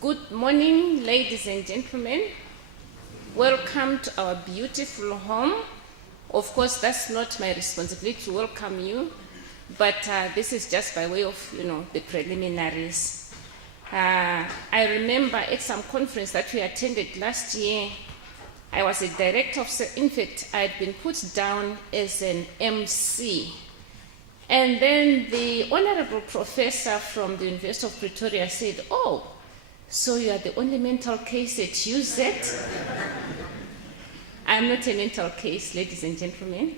Good morning, ladies and gentlemen. Welcome to our beautiful home. Of course, that's not my responsibility to welcome you, but this is just by way of, the preliminaries. I remember at some conference that we attended last year, I was a director of, in fact, I had been put down as an MC. And then the honorable professor from the University of Pretoria said, "Oh, so you are the only mental case at UZ?" I'm not a mental case, ladies and gentlemen.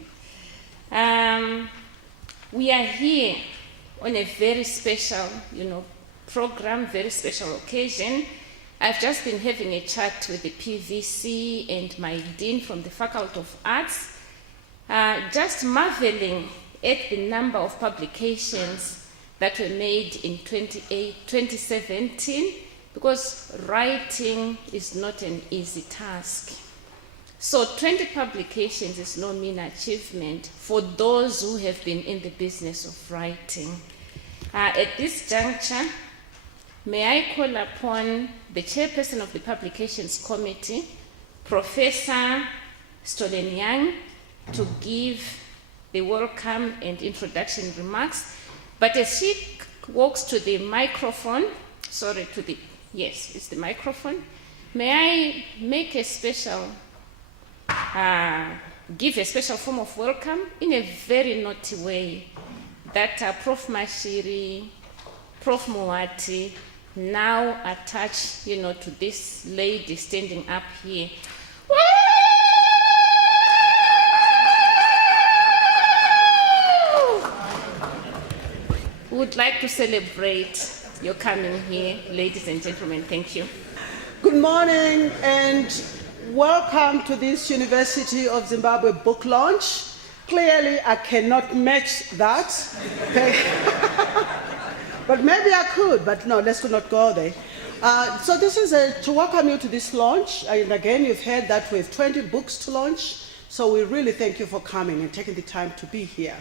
We are here on a very special, program, very special occasion. I've just been having a chat with the PVC and my dean from the Faculty of Arts, just marveling at the number of publications that were made in 2017, because writing is not an easy task. So 20 publications is no mean achievement for those who have been in the business of writing. At this juncture, may I call upon the chairperson of the Publications Committee, Professor Stolenyang, to give the welcome and introduction remarks. But as she walks to the microphone, yes, it's the microphone, may I make a special, give a special form of welcome in a very naughty way that Prof. Mashiri, Prof. Moati now attach, to this lady standing up here. Would like to celebrate your coming here, ladies and gentlemen. Thank you. Good morning and welcome to this University of Zimbabwe book launch. Clearly, I cannot match that. But maybe I could, but no, let's not go there. So this is to welcome you to this launch. And again, you've heard that we have 20 books to launch. So we really thank you for coming and taking the time to be here.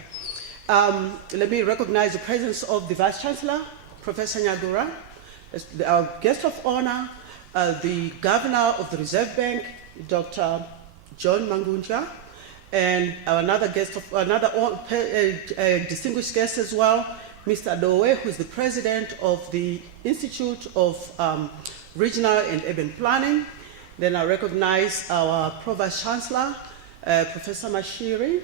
Let me recognize the presence of the Vice Chancellor, Professor Nyagura, our guest of honor, the Governor of the Reserve Bank, Dr. John Mangunja, and another distinguished guest as well, Mr. Dowe, who is the President of the Institute of Regional and Urban Planning. Then I recognize our Pro-Vice Chancellor, Professor Mashiri.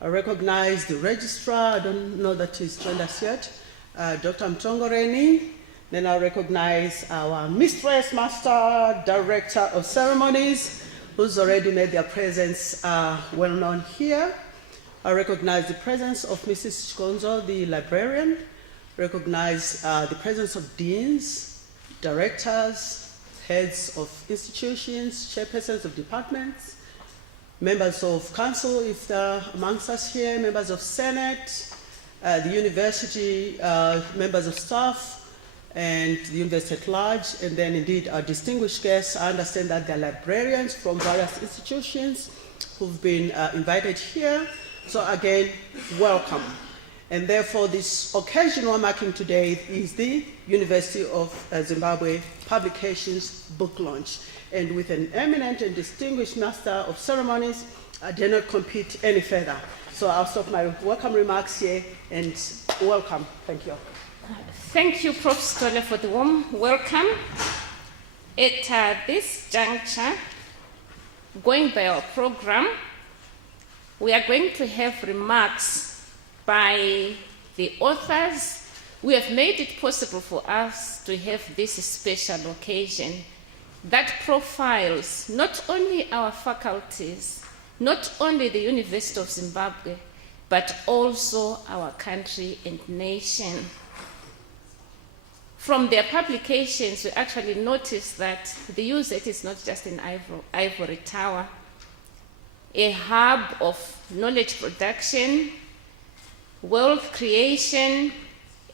I recognize the registrar, I don't know that he's joined us yet, Dr. Mtongoreni. Then I recognize our Mistress Master Director of Ceremonies, who's already made their presence well known here. I recognize the presence of Mrs. Chikonzo, the librarian. Recognize the presence of deans, directors, heads of institutions, chairpersons of departments, members of council, if they're amongst us here, members of Senate, the university, members of staff, and the university at large, and then indeed our distinguished guests. I understand that they're librarians from various institutions who've been invited here. So again, welcome. And therefore, this occasion we're marking today is the University of Zimbabwe Publications book launch. And with an eminent and distinguished Master of Ceremonies, I dare not compete any further. So I'll stop my welcome remarks here and welcome. Thank you. Thank you, Prof. Stolle, for the warm welcome. At this juncture, going by our program, we are going to have remarks by the authors. We have made it possible for us to have this special occasion that profiles not only our faculties, not only the University of Zimbabwe, but also our country and nation. From their publications, we actually noticed that the UZ is not just an ivory tower, a hub of knowledge production, wealth creation,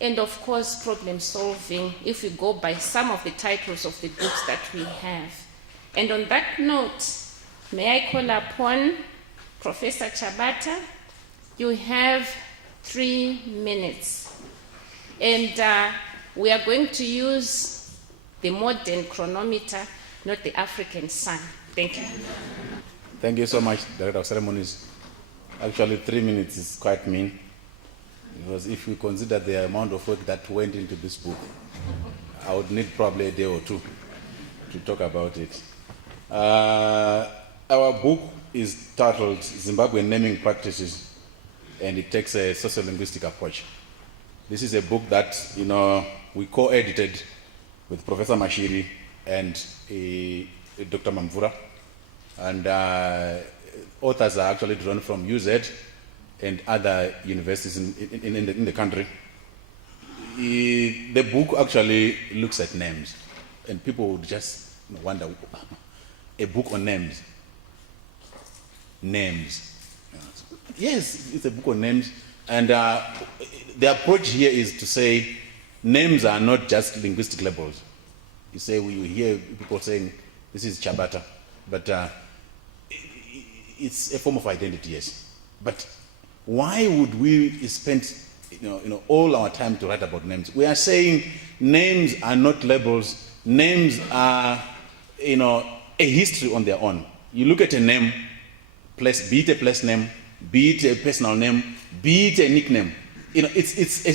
and of course, problem solving, if we go by some of the titles of the books that we have. And on that note, may I call upon Professor Chabata? You have 3 minutes. And we are going to use the modern chronometer, not the African sun. Thank you. Thank you so much, Director of Ceremonies. Actually, 3 minutes is quite mean, because if we consider the amount of work that went into this book, I would need probably a day or two to talk about it. Our book is titled Zimbabwean Naming Practices, and it takes a sociolinguistic approach. This is a book that we co-edited with Professor Mashiri and Dr. Mamvura, and authors are actually drawn from UZ and other universities in the country. The book actually looks at names, and people would just wonder, a book on names. Names. Yes, it's a book on names, and the approach here is to say names are not just linguistic labels. You say, you hear people saying this is Chabata, but it's a form of identity, yes. But why would we spend all our time to write about names? We are saying names are not labels. Names are a history on their own. You look at a name, place, be it a place name, be it a personal name, be it a nickname. It's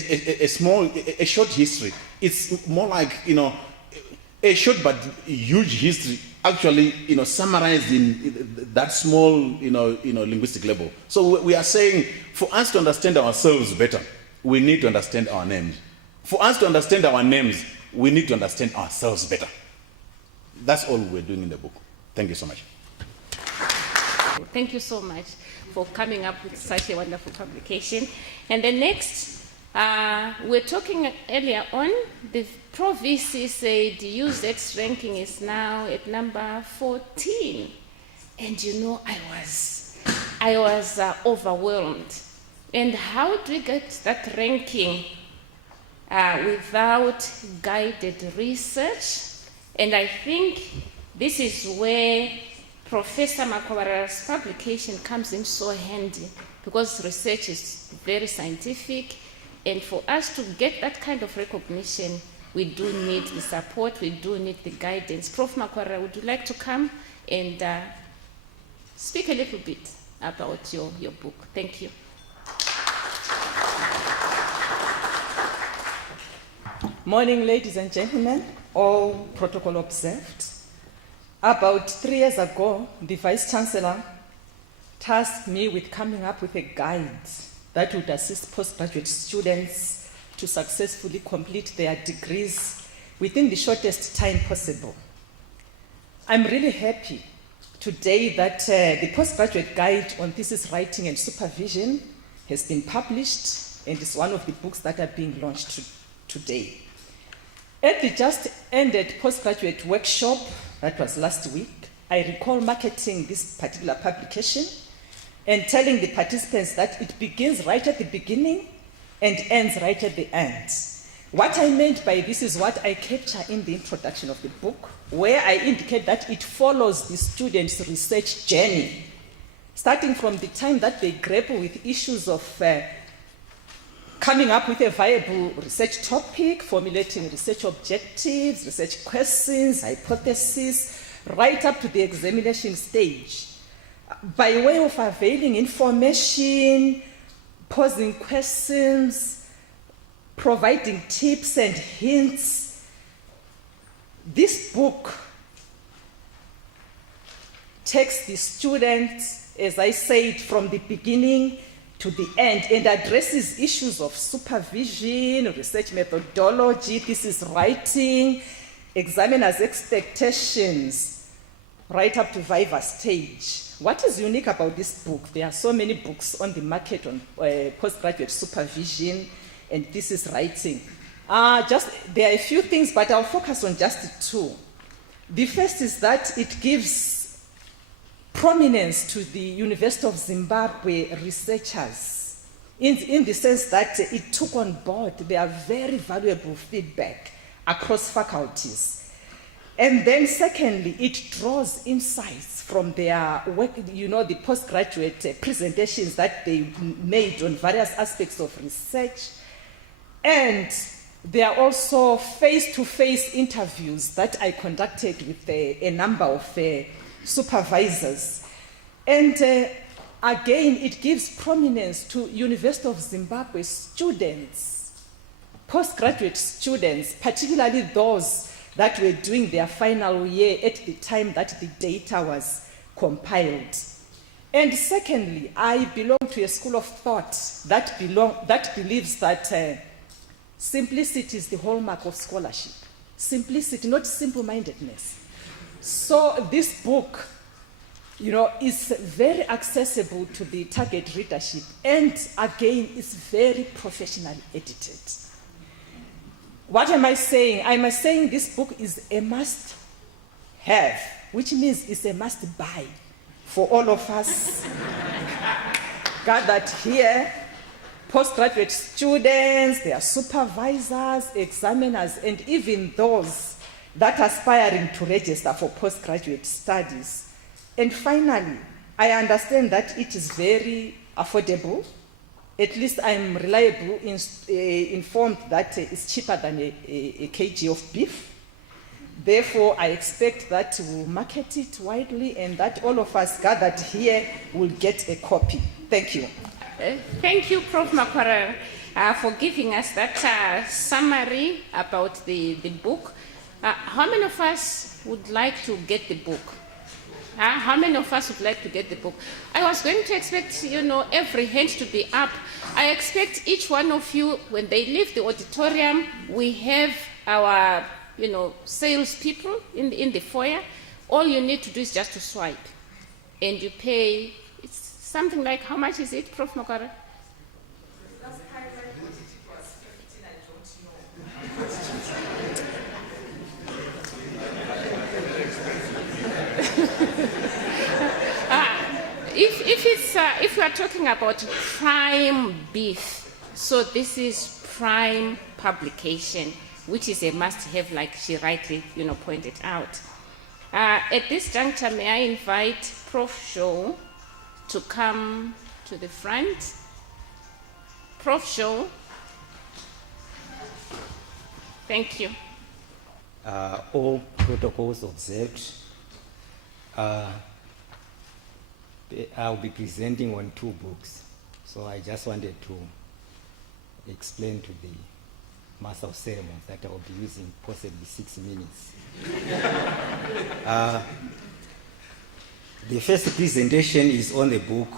a short history. It's more like a short but huge history, actually summarized in that small linguistic level. So we are saying, for us to understand ourselves better, we need to understand our names. For us to understand our names, we need to understand ourselves better. That's all we're doing in the book. Thank you so much. Thank you so much for coming up with such a wonderful publication. And the next, we're talking earlier on, the Prof VC said UZ's ranking is now at number 14. And I was overwhelmed. And how do we get that ranking without guided research? And I think this is where Professor Makwara's publication comes in so handy, because research is very scientific, and for us to get that kind of recognition, we do need the support, we do need the guidance. Prof. Makwara, would you like to come and speak a little bit about your book? Thank you. Morning, ladies and gentlemen, all protocol observed. About 3 years ago, the Vice Chancellor tasked me with coming up with a guide that would assist postgraduate students to successfully complete their degrees within the shortest time possible. I'm really happy today that the postgraduate guide on thesis writing and supervision has been published and is one of the books that are being launched today. At the just ended postgraduate workshop, that was last week, I recall marketing this particular publication and telling the participants that it begins right at the beginning and ends right at the end. What I meant by this is what I capture in the introduction of the book, where I indicate that it follows the students' research journey, starting from the time that they grapple with issues of coming up with a viable research topic, formulating research objectives, research questions, hypotheses, right up to the examination stage. By way of availing information, posing questions, providing tips and hints, this book takes the students, as I said, from the beginning to the end, and addresses issues of supervision, research methodology, thesis writing, examiners' expectations, right up to viva stage. What is unique about this book? There are so many books on the market on postgraduate supervision and thesis writing. There are a few things, but I'll focus on just two. The first is that it gives prominence to the University of Zimbabwe researchers in the sense that it took on board their very valuable feedback across faculties. And then secondly, it draws insights from their work, the postgraduate presentations that they made on various aspects of research. And There are also face-to-face interviews that I conducted with a number of supervisors. And again, it gives prominence to University of Zimbabwe students, postgraduate students, particularly those that were doing their final year at the time that the data was compiled. And secondly, I belong to a school of thought that believes that simplicity is the hallmark of scholarship. Simplicity, not simple-mindedness. So this book, is very accessible to the target readership, and again, is very professionally edited. What am I saying? I'm saying this book is a must-have, which means it's a must-buy for all of us gathered here, postgraduate students, their supervisors, examiners, and even those that are aspiring to register for postgraduate studies. And finally, I understand that it is very affordable. At least I'm reliably informed that it's cheaper than a kg of beef. Therefore, I expect that we'll market it widely and that all of us gathered here will get a copy. Thank you. Thank you, Prof. Makwara, for giving us that summary about the book. How many of us would like to get the book? How many of us would like to get the book? I was going to expect, every hand to be up. I expect each one of you, when they leave the auditorium, we have our, sales people in the foyer. All you need to do is just to swipe. And you pay, it's something like, how much is it, Prof. Makwara? If we are talking about prime beef, so this is prime publication, which is a must-have, like she rightly, pointed out. At this juncture, may I invite Prof. Shaw to come to the front. Prof. Shaw. Thank you. All protocols observed. I'll be presenting on 2 books, so I just wanted to explain to the Master of Ceremonies that I will be using possibly 6 minutes. The first presentation is on the book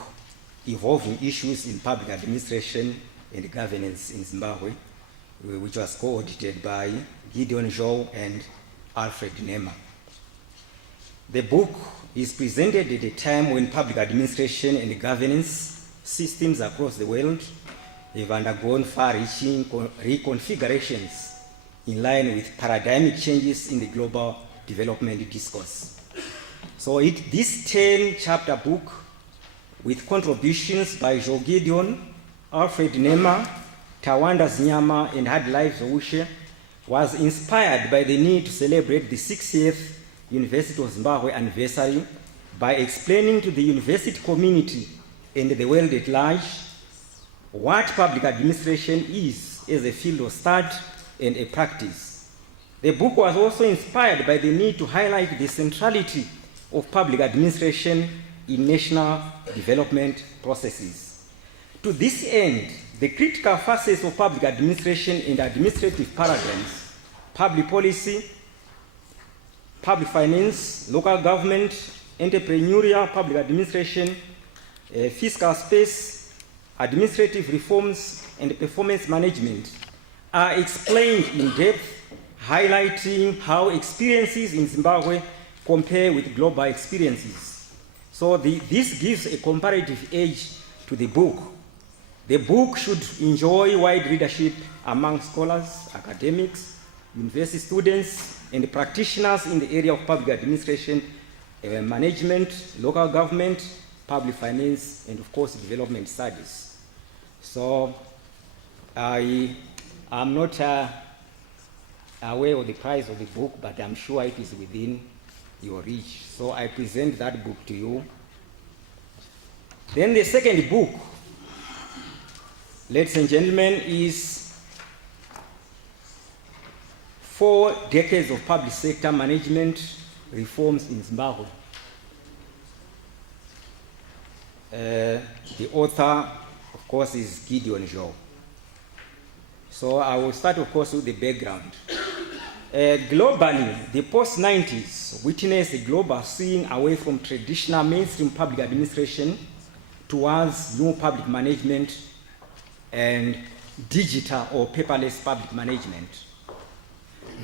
Evolving Issues in Public Administration and Governance in Zimbabwe, which was co-audited by Gideon Zhou and Alfred Nema. The book is presented at a time when public administration and governance systems across the world have undergone far-reaching reconfigurations in line with paradigmic changes in the global development discourse. So this 10-chapter book, with contributions by Joe Gideon, Alfred Nema, Tawanda Zinyama, and Hadlai Zoushe, was inspired by the need to celebrate the 60th University of Zimbabwe anniversary by explaining to the university community and the world at large what public administration is as a field of study and a practice. The book was also inspired by the need to highlight the centrality of public administration in national development processes. To this end, the critical facets of public administration and administrative paradigms, public policy, public finance, local government, entrepreneurial public administration, fiscal space, administrative reforms, and performance management are explained in depth, highlighting how experiences in Zimbabwe compare with global experiences. So this gives a comparative edge to the book. The book should enjoy wide readership among scholars, academics, university students, and practitioners in the area of public administration, management, local government, public finance, and of course development studies. So I am not aware of the price of the book, but I'm sure it is within your reach. So I present that book to you. Then the second book, ladies and gentlemen, is 4 decades of public sector management reforms in Zimbabwe. The author, of course, is Gideon Joe. So I will start, of course, with the background. Globally, the post-90s witnessed a global swing away from traditional mainstream public administration towards new public management and digital or paperless public management.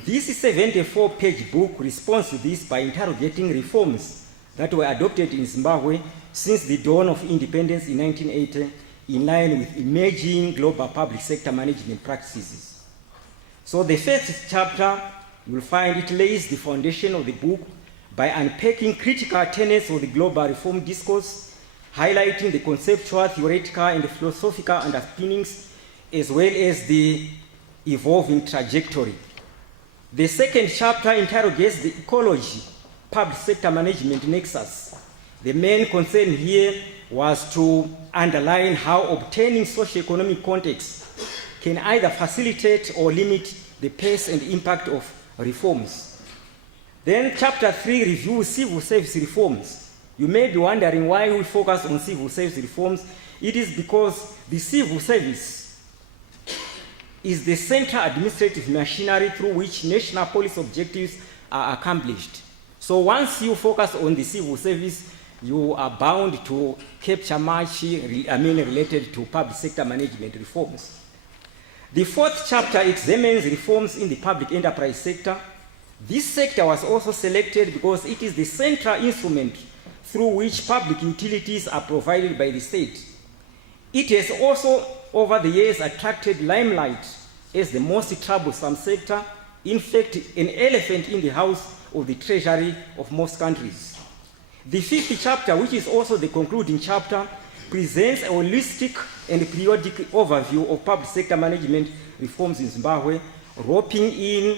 This 74-page book responds to this by interrogating reforms that were adopted in Zimbabwe since the dawn of independence in 1980 in line with emerging global public sector management practices. So the first chapter, you will find it lays the foundation of the book by unpacking critical tenets of the global reform discourse, highlighting the conceptual, theoretical, and philosophical underpinnings, as well as the evolving trajectory. The second chapter interrogates the ecology, public sector management nexus. The main concern here was to underline how obtaining socio-economic context can either facilitate or limit the pace and impact of reforms. Then chapter 3 reviews civil service reforms. You may be wondering why we focus on civil service reforms. It is because the civil service is the central administrative machinery through which national policy objectives are accomplished. So once you focus on the civil service, you are bound to capture much related to public sector management reforms. The fourth chapter examines reforms in the public enterprise sector. This sector was also selected because it is the central instrument through which public utilities are provided by the state. It has also, over the years, attracted limelight as the most troublesome sector, in fact, an elephant in the house of the treasury of most countries. The fifth chapter, which is also the concluding chapter, presents a holistic and periodic overview of public sector management reforms in Zimbabwe, roping in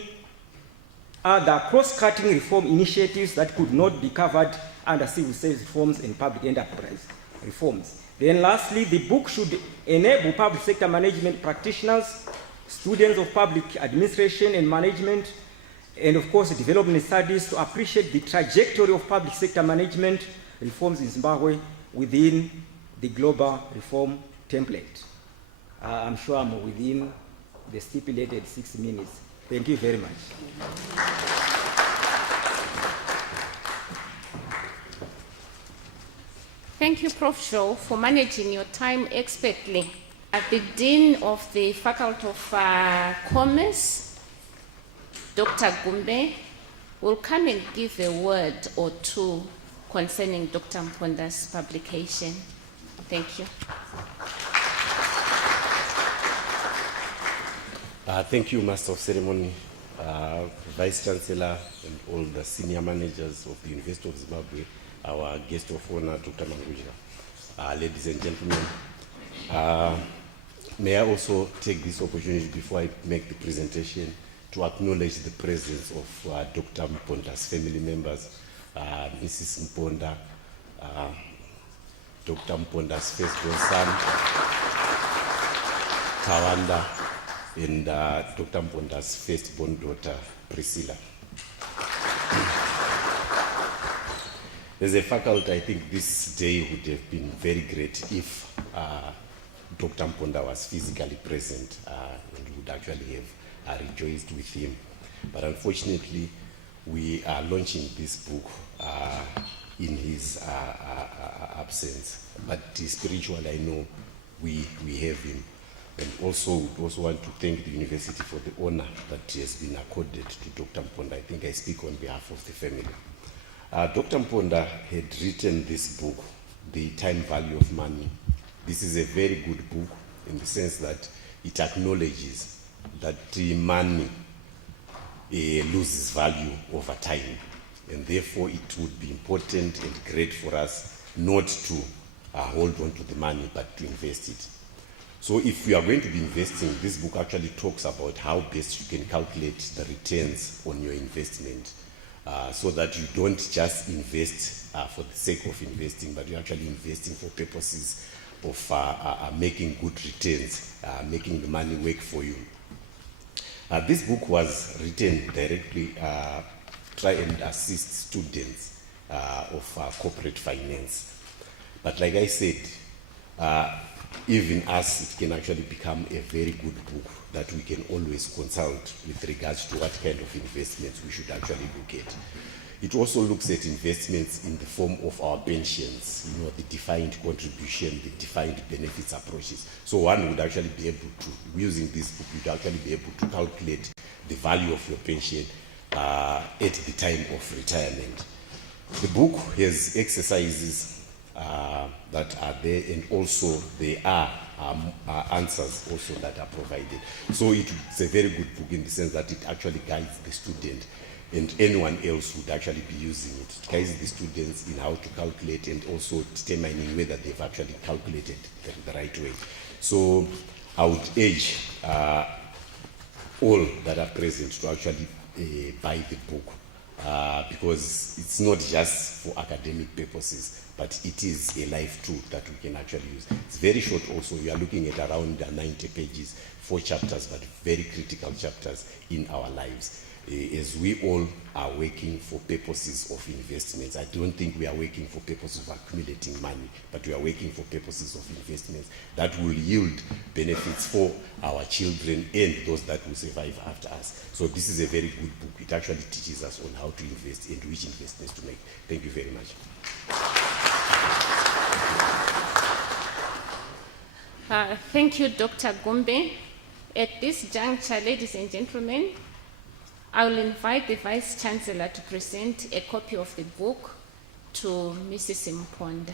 other cross-cutting reform initiatives that could not be covered under civil service reforms and public enterprise reforms. Then lastly, the book should enable public sector management practitioners, students of public administration and management, and of course development studies to appreciate the trajectory of public sector management reforms in Zimbabwe within the global reform template. I'm sure I'm within the stipulated 6 minutes. Thank you very much. Thank you, Prof. Shaw, for managing your time expertly. The Dean of the Faculty of Commerce, Dr. Gumbe, will come and give a word or two concerning Dr. Mponda's publication. Thank you. Thank you, Master of Ceremony, Vice Chancellor, and all the senior managers of the University of Zimbabwe, our guest of honor, Dr. Mangudya, ladies and gentlemen. May I also take this opportunity before I make the presentation to acknowledge the presence of Dr. Mponda's family members, Mrs. Mponda, Dr. Mponda's firstborn son, Tawanda, and Dr. Mponda's firstborn daughter, Priscilla. As a faculty, I think this day would have been very great if Dr. Mponda was physically present and would actually have rejoiced with him. But unfortunately, we are launching this book in his absence. But spiritually, I know we have him. And also, we also want to thank the university for the honor that has been accorded to Dr. Mponda. I think I speak on behalf of the family. Dr. Mponda had written this book, The Time Value of Money. This is a very good book in the sense that it acknowledges that money loses value over time. And therefore, it would be important and great for us not to hold on to the money, but to invest it. So if we are going to be investing, this book actually talks about how best you can calculate the returns on your investment so that you don't just invest for the sake of investing, but you're actually investing for purposes of making good returns, making the money work for you. This book was written directly try and assist students of corporate finance. But like I said, even us, it can actually become a very good book that we can always consult with regards to what kind of investments we should actually look at. It also looks at investments in the form of our pensions, you know, the defined contribution, the defined benefits approaches. So one would actually be able to, using this book, you'd actually be able to calculate the value of your pension at the time of retirement. The book has exercises that are there, and also there are answers also that are provided. So it's a very good book in the sense that it actually guides the student and anyone else would actually be using it. It guides the students in how to calculate and also determining whether they've actually calculated the right way. So I would urge all that are present to actually buy the book because it's not just for academic purposes, but it is a life tool that we can actually use. It's very short also. We are looking at around 90 pages, 4 chapters, but very critical chapters in our lives. As we all are working for purposes of investments. I don't think we are working for purposes of accumulating money, but we are working for purposes of investments that will yield benefits for our children and those that will survive after us. So this is a very good book. It actually teaches us on how to invest and which investments to make. Thank you very much. Thank you, Dr. Gumbe. At this juncture, ladies and gentlemen, I will invite the Vice Chancellor to present a copy of the book to Mrs. Mponda.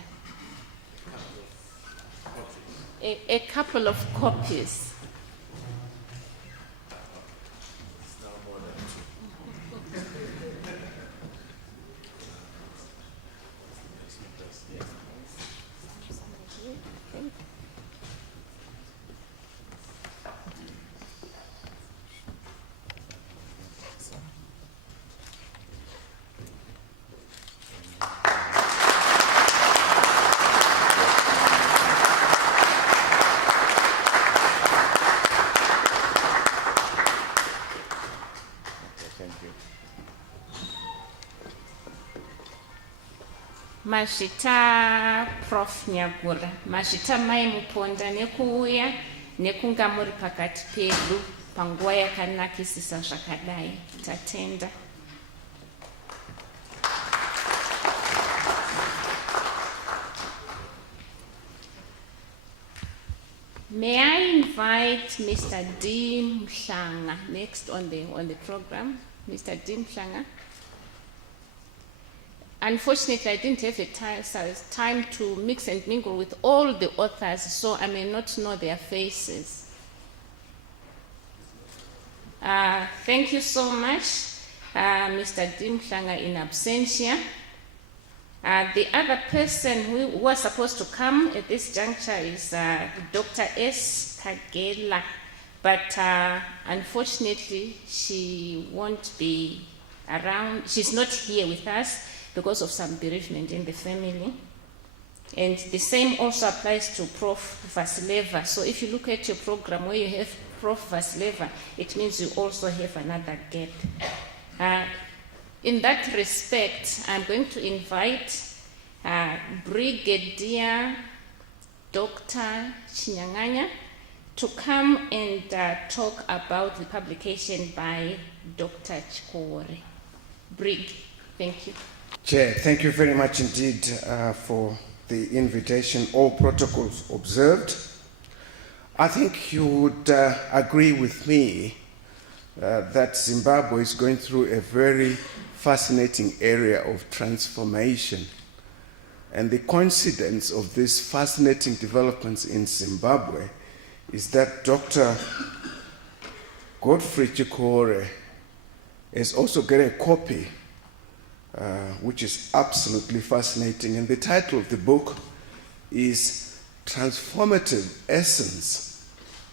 A couple of copies. Mashita Prof Nyagura, Mashita Mai Mponda nekuuya nekunga muri pakati pedu panguva yakanakisisa zvakadai. Tatenda. May I invite Mr. D. Mhlanga next on the program? Mr. D. Mhlanga. Unfortunately, I didn't have time to mix and mingle with all the authors, so I may not know their faces. Thank you so much, Mr. Dim Mhlanga in absentia. The other person who was supposed to come at this juncture is Dr. S. Kagela, but unfortunately, she won't be around. She's not here with us because of some bereavement in the family. And the same also applies to Prof. Vasileva. So if you look at your program where you have Prof. Vasileva, it means you also have another gap. In that respect, I'm going to invite Brigadier Dr. Chinyanganya to come and talk about the publication by Dr. Chikore. Brig, thank you. Chair, thank you very much indeed for the invitation. All protocols observed. I think you would agree with me that Zimbabwe is going through a very fascinating area of transformation. And the coincidence of these fascinating developments in Zimbabwe is that Dr. Godfrey Chikore has also got a copy which is absolutely fascinating. And the title of the book is Transformative Essence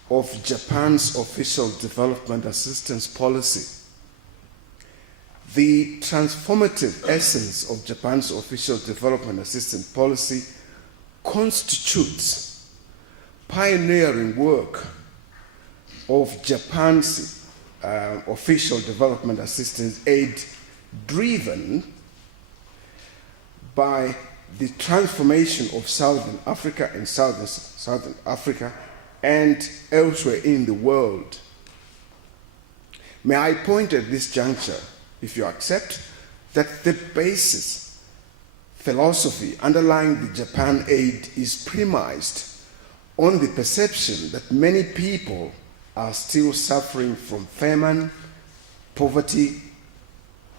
of Japan's Official Development Assistance Policy. The transformative essence of Japan's Official Development Assistance Policy constitutes pioneering work of Japan's official development assistance aid driven by the transformation of Southern Africa and Southern Africa and elsewhere in the world. May I point at this juncture, if you accept, that the basis philosophy underlying the Japan aid is premised on the perception that many people are still suffering from famine, poverty,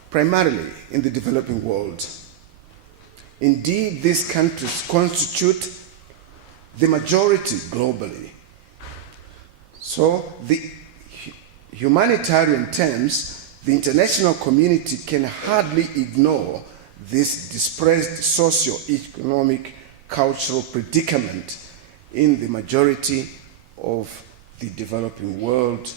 primarily in the developing world. Indeed, these countries constitute the majority globally. So, the humanitarian terms, the international community can hardly ignore this distressed socio-economic cultural predicament in the majority of the developing world